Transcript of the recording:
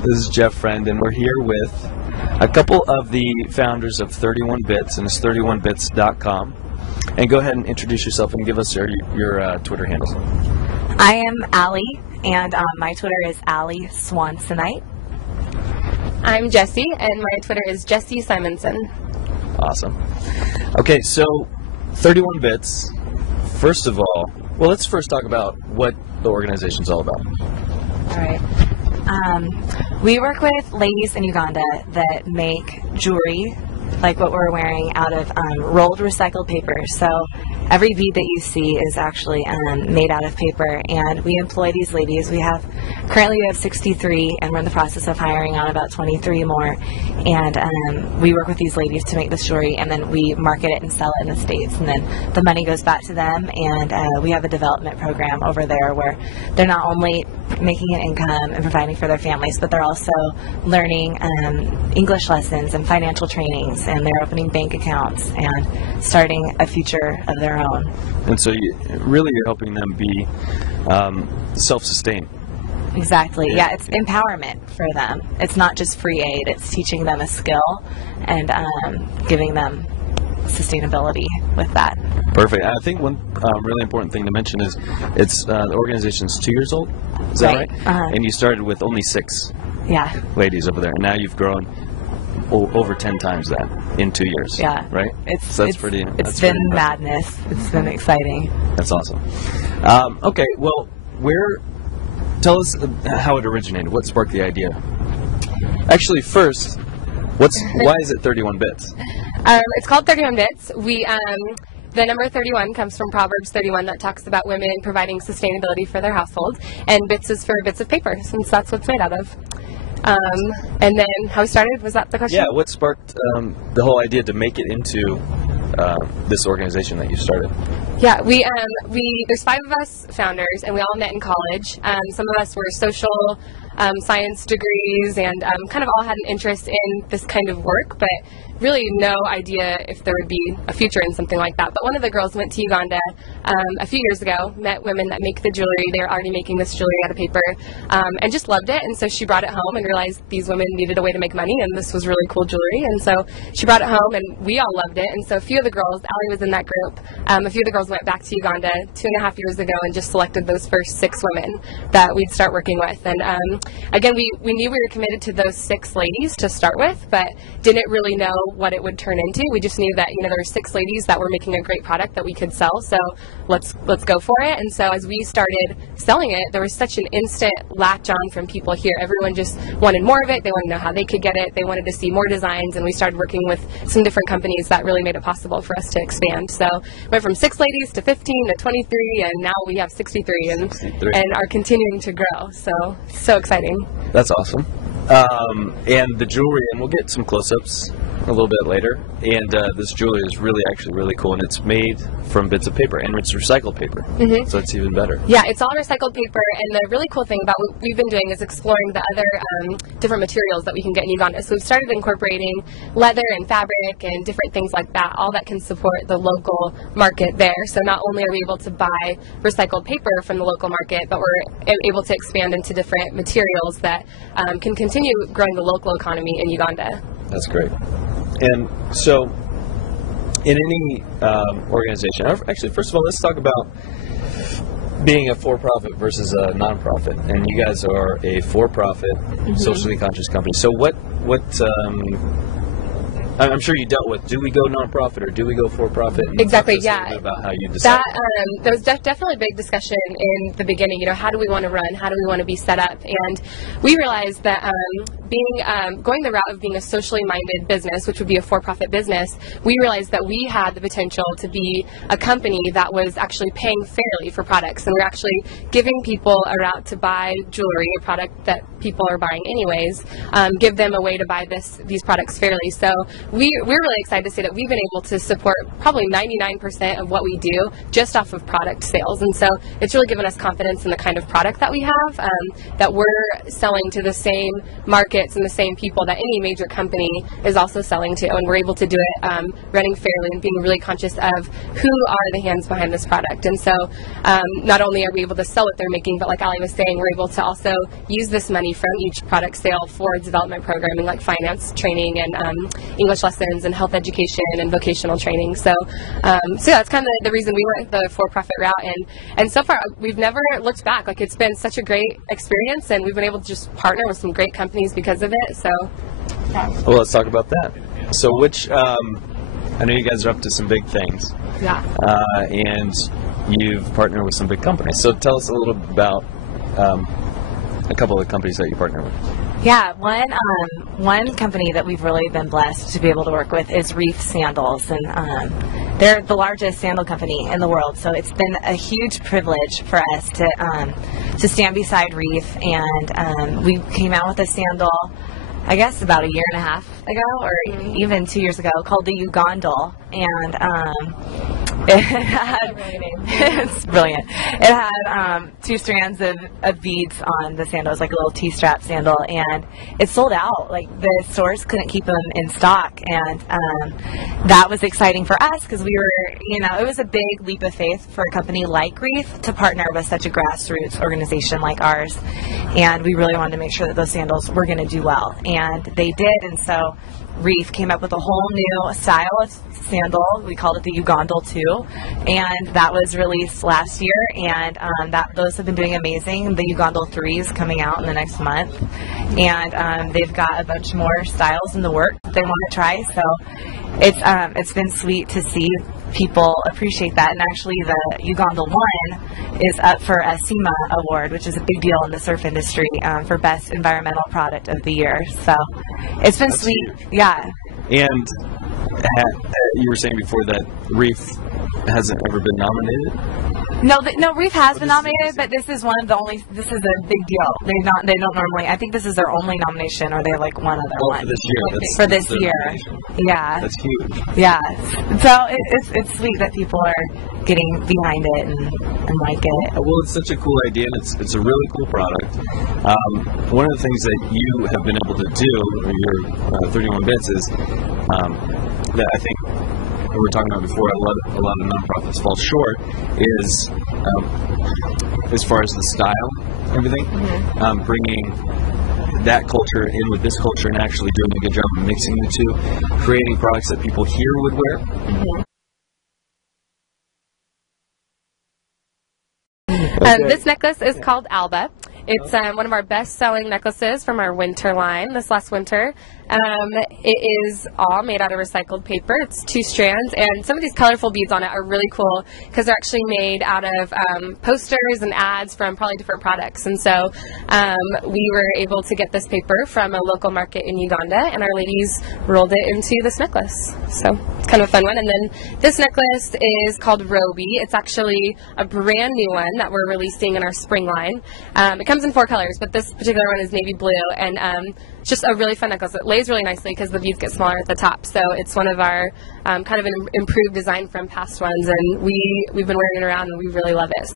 This is Jeff Friend, and we're here with a couple of the founders of 31 Bits, and it's 31bits.com. And go ahead and introduce yourself and give us your Twitter handles. I am Alli, and my Twitter is Alli Swansonite. I'm Jessie, and my Twitter is Jessie Simonson. Awesome. Okay, so 31 Bits. First of all, well, let's first talk about what the organization's all about. All right. We work with ladies in Uganda that make jewelry, like what we're wearing, out of rolled recycled paper. So every bead that you see is actually made out of paper, and we employ these ladies. Currently we have 63, and we're in the process of hiring on about 23 more. And we work with these ladies to make this jewelry, and then we market it and sell it in the States, and then the money goes back to them. And we have a development program over there where they're not only making an income and providing for their families, but they're also learning English lessons and financial trainings, and they're opening bank accounts and starting a future of their own. And so you're helping them be self-sustained. Exactly. Yeah, it's empowerment for them. It's not just free aid. It's teaching them a skill and giving them sustainability with that. Perfect. I think one really important thing to mention is the organization's 2 years old. Is that right? And you started with only 6 ladies over there, and now you've grown over 10 times that in 2 years. Yeah. Right? It's been madness. It's been exciting. That's awesome. Okay, well, tell us how it originated. What sparked the idea? Actually, first, why is it 31 Bits? It's called 31 Bits. The number 31 comes from Proverbs 31 that talks about women providing sustainability for their household, and bits is for bits of paper, since that's what's made out of. And then how we started, was that the question? Yeah, what sparked the whole idea to make it into this organization that you started? Yeah, there's 5 of us founders, and we all met in college. Some of us were social science degrees, and kind of all had an interest in this kind of work, but really no idea if there would be a future in something like that. But one of the girls went to Uganda a few years ago, met women that make the jewelry. They were already making this jewelry out of paper, and just loved it. And so she brought it home and realized these women needed a way to make money, and this was really cool jewelry. And so she brought it home, and we all loved it. And so a few of the girls, Alli was in that group, a few of the girls went back to Uganda 2.5 years ago and just selected those first 6 women that we'd start working with. And again, we knew we were committed to those 6 ladies to start with, but didn't really know what it would turn into. We just knew that there were 6 ladies that were making a great product that we could sell, so let's go for it. And so as we started selling it, there was such an instant latch on from people here. Everyone just wanted more of it. They wanted to know how they could get it. They wanted to see more designs, and we started working with some different companies that really made it possible for us to expand. So we went from 6 ladies to 15 to 23, and now we have 63 and are continuing to grow. So exciting. That's awesome. And the jewelry, and we'll get some close-ups a little bit later, and this jewelry is actually really cool, and it's made from bits of paper, and it's recycled paper, so it's even better. Yeah, it's all recycled paper, and the really cool thing about what we've been doing is exploring the other different materials that we can get in Uganda. So we've started incorporating leather and fabric and different things like that, all that can support the local market there. So not only are we able to buy recycled paper from the local market, but we're able to expand into different materials that can continue growing the local economy in Uganda. That's great. And so, in any organization, actually, first of all, let's talk about being a for-profit versus a non-profit. And you guys are a for-profit, socially conscious company. So I'm sure you dealt with, do we go non-profit or do we go for-profit? Exactly, yeah. About how you decide. There was definitely a big discussion in the beginning, how do we want to run? How do we want to be set up? And we realized that going the route of being a socially minded business, which would be a for-profit business, we realized that we had the potential to be a company that was actually paying fairly for products, and we're actually giving people a route to buy jewelry, a product that people are buying anyways, give them a way to buy these products fairly. So we're really excited to say that we've been able to support probably 99% of what we do just off of product sales. And so it's really given us confidence in the kind of product that we have, that we're selling to the same market markets and the same people that any major company is also selling to, and we're able to do it running fairly and being really conscious of who are the hands behind this product. And so not only are we able to sell what they're making, but like Alli was saying, we're able to also use this money from each product sale for development programming like finance training and English lessons and health education and vocational training. So yeah, that's kind of the reason we went the for-profit route, and so far we've never looked back. Like, it's been such a great experience, and we've been able to just partner with some great companies because of it. So yeah. Well, let's talk about that. So which I know you guys are up to some big things. Yeah. And you've partnered with some big companies. So tell us a little bit about a couple of the companies that you partner with. Yeah, one company that we've really been blessed to be able to work with is Reef Sandals, and they're the largest sandal company in the world. So it's been a huge privilege for us to stand beside Reef, and we came out with a sandal, I guess about a year and a half ago, or even 2 years ago, called the Ugandal, and it had, it's brilliant. It had 2 strands of beads on the sandal. It was like a little T-strap sandal, and it sold out. Like, the stores couldn't keep them in stock, and that was exciting for us because we were, it was a big leap of faith for a company like Reef to partner with such a grassroots organization like ours, and we really wanted to make sure that those sandals were going to do well, and they did. And so Reef came up with a whole new style of sandal. We called it the Ugandal 2, and that was released last year, and those have been doing amazing. The Ugandal 3 is coming out in the next month, and they've got a bunch more styles in the works that they want to try. So it's been sweet to see people appreciate that, and actually the Ugandal 1 is up for a SEMA award, which is a big deal in the surf industry, for best environmental product of the year. So it's been sweet. Huge. Yeah. And you were saying before that Reef hasn't ever been nominated? No, Reef has been nominated, but this is one of the only. This is a big deal. They don't normally. I think this is their only nomination, or they have like one other one for this year. For this year, yeah. That's huge. Yeah. So it's sweet that people are getting behind it and like it. Well, it's such a cool idea, and it's a really cool product. One of the things that you have been able to do, or your 31 Bits, is that I think we were talking about before, a lot of nonprofits fall short, is as far as the style, everything, bringing that culture in with this culture and actually doing a good job of mixing the two, creating products that people here would wear. Okay. This necklace is called Alba. It's one of our best-selling necklaces from our winter line this last winter. It is all made out of recycled paper. It's 2 strands, and some of these colorful beads on it are really cool because they're actually made out of posters and ads from probably different products. And so we were able to get this paper from a local market in Uganda, and our ladies rolled it into this necklace. So it's kind of a fun one. And then this necklace is called Roby. It's actually a brand new one that we're releasing in our spring line. It comes in 4 colors, but this particular one is navy blue, and it's just a really fun necklace. It lays really nicely because the beads get smaller at the top, so it's one of our kind of an improved design from past ones, and we've been wearing it around and we really love it.